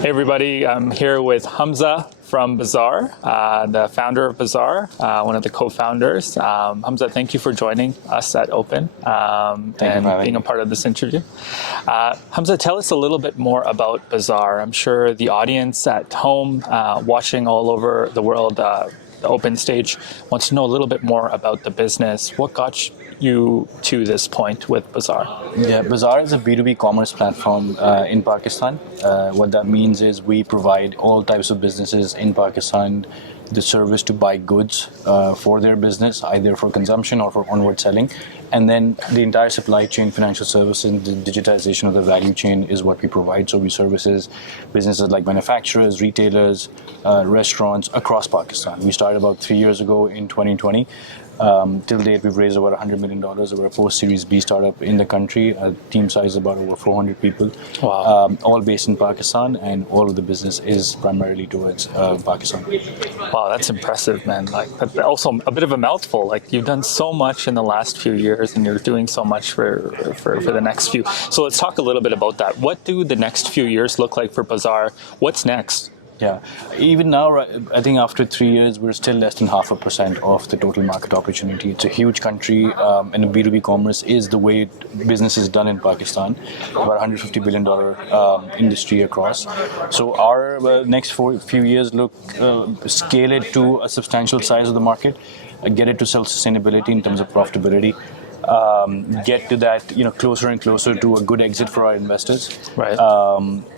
Hey everybody, I'm here with Hamza from Bazaar, the founder of Bazaar, one of the co-founders. Hamza, thank you for joining us at Open and being a part of this interview. Hamza, tell us a little bit more about Bazaar. I'm sure the audience at home, watching all over the world, the Open stage, wants to know a little bit more about the business. What got you to this point with Bazaar? Yeah, Bazaar is a B2B commerce platform in Pakistan. What that means is we provide all types of businesses in Pakistan the service to buy goods for their business, either for consumption or for onward selling. And then the entire supply chain, financial services, the digitization of the value chain is what we provide. So we services businesses like manufacturers, retailers, restaurants across Pakistan. We started about 3 years ago in 2020. Till date, we've raised about $100 million. We're a post-Series B startup in the country. Our team size is about over 400 people. Wow. All based in Pakistan, and all of the business is primarily towards Pakistan. Wow, that's impressive, man. Like, that's also a bit of a mouthful. Like, you've done so much in the last few years, and you're doing so much for the next few. So let's talk a little bit about that. What do the next few years look like for Bazaar? What's next? Yeah, even now, I think after 3 years, we're still less than 0.5% of the total market opportunity. It's a huge country, and B2B commerce is the way business is done in Pakistan. About $150 billion industry across. So our next few years look scale it to a substantial size of the market, get it to self-sustainability in terms of profitability. Get to that, closer and closer to a good exit for our investors, right?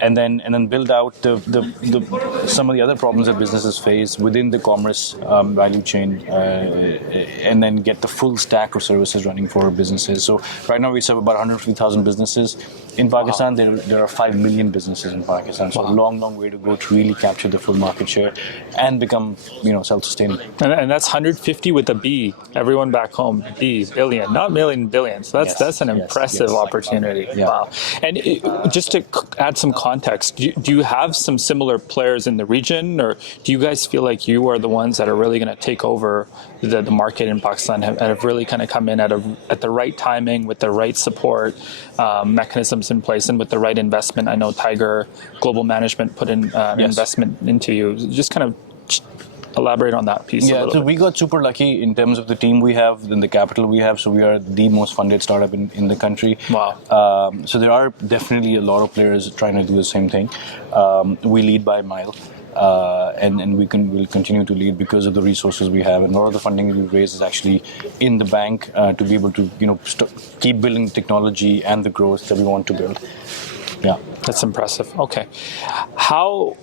And then build out the some of the other problems that businesses face within the commerce value chain, and then get the full stack of services running for businesses. So right now we serve about 150,000 businesses in Pakistan. Wow. There are 5 million businesses in Pakistan. So wow. A long way to go to really capture the full market share and become self-sustaining. And that's 150 with a B. Everyone back home, B, billion, not million, billion. So that's an impressive opportunity. Yeah. Wow. And just to add some context, do you have some similar players in the region, or do you guys feel like you are the ones that are really going to take over the market in Pakistan and have really kind of come in at the right timing with the right support mechanisms in place and with the right investment? I know Tiger Global Management put in investment into you. Just kind of elaborate on that piece a little bit. We got super lucky in terms of the team we have and the capital we have. So we are the most funded startup in the country. Wow. So there are definitely a lot of players trying to do the same thing. We lead by a mile. And we'll continue to lead because of the resources we have, and a lot of the funding that we've raised is actually in the bank to be able to keep building technology and the growth that we want to build. Yeah, that's impressive. Okay, how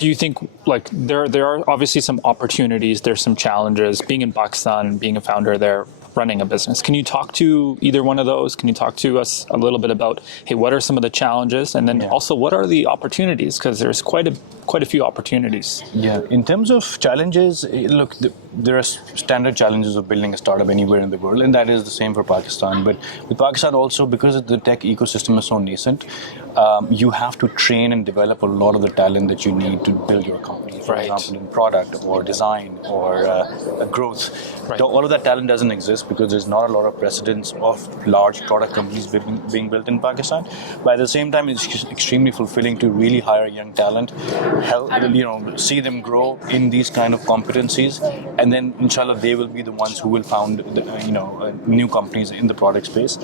do you think, like, there are obviously some opportunities, there's some challenges being in Pakistan and being a founder there, running a business? Can you talk to either one of those? Can you talk to us a little bit about, hey, what are some of the challenges, and then also what are the opportunities? Because there's quite a few opportunities. Yeah, in terms of challenges, look, there are standard challenges of building a startup anywhere in the world, and that is the same for Pakistan. But with Pakistan also, because the tech ecosystem is so nascent, you have to train and develop a lot of the talent that you need to build your company. For example, in product or design or growth. Right. All of that talent doesn't exist because there's not a lot of precedence of large product companies being built in Pakistan. But at the same time, it's extremely fulfilling to really hire young talent, help see them grow in these kind of competencies, and then inshallah they will be the ones who will found new companies in the product space.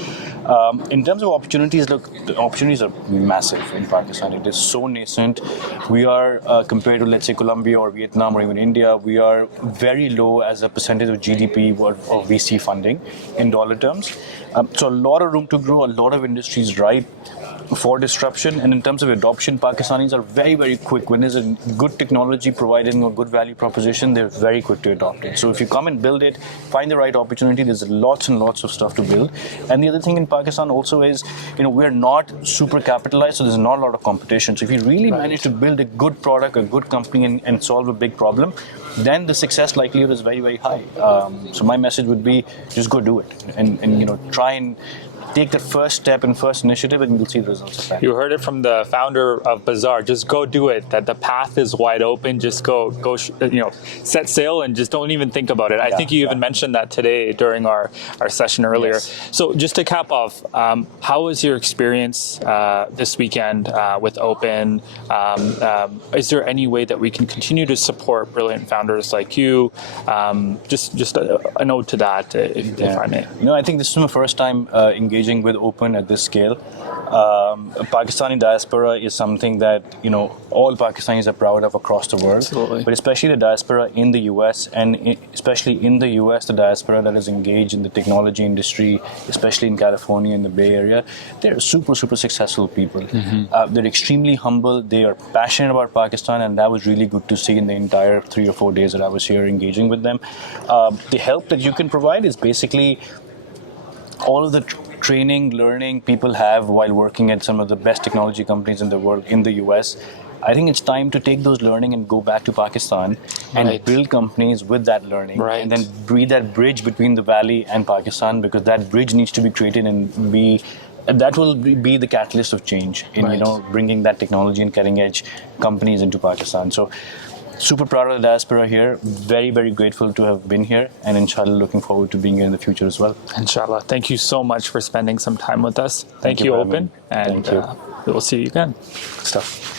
In terms of opportunities, look, the opportunities are massive in Pakistan. It is so nascent. We are compared to, let's say, Colombia or Vietnam or even India, we are very low as a percentage of GDP of VC funding in dollar terms. So a lot of room to grow, a lot of industries ripe for disruption. And in terms of adoption, Pakistanis are very, very quick. When there's a good technology providing a good value proposition, they're very quick to adopt it. So if you come and build it, find the right opportunity, there's lots and lots of stuff to build. And the other thing in Pakistan also is, we're not super capitalized, so there's not a lot of competition. So if you really manage to build a good product, a good company, and solve a big problem, then the success likelihood is very, very high. So my message would be, just go do it and try and take the first step and first initiative, and you'll see the results of that. You heard it from the founder of Bazaar. Just go do it. That the path is wide open. Just go. Set sail and just don't even think about it. I think you even mentioned that today during our session earlier. Yes. So just to cap off, how was your experience this weekend with Open? Is there any way that we can continue to support brilliant founders like you? Just a note to that, if I may. I think this is my first time engaging with Open at this scale. Pakistani diaspora is something that all Pakistanis are proud of across the world. Absolutely. But especially the diaspora in the US, and especially in the US, the diaspora that is engaged in the technology industry, especially in California in the Bay Area, they're super successful people. They're extremely humble. They are passionate about Pakistan, and that was really good to see in the entire 3 or 4 days that I was here engaging with them. The help that you can provide is basically all of the training, learning people have while working at some of the best technology companies in the world, in the US. I think it's time to take those learning and go back to Pakistan and build companies with that learning, and then be that bridge between the Valley and Pakistan, because that bridge needs to be created and that will be the catalyst of change in bringing that technology and cutting edge companies into Pakistan. So super proud of the diaspora here. Very, very grateful to have been here, and inshallah looking forward to being here in the future as well. Inshallah. Thank you so much for spending some time with us. Thank you, Open, and Thank you. we will see you again. Stuff.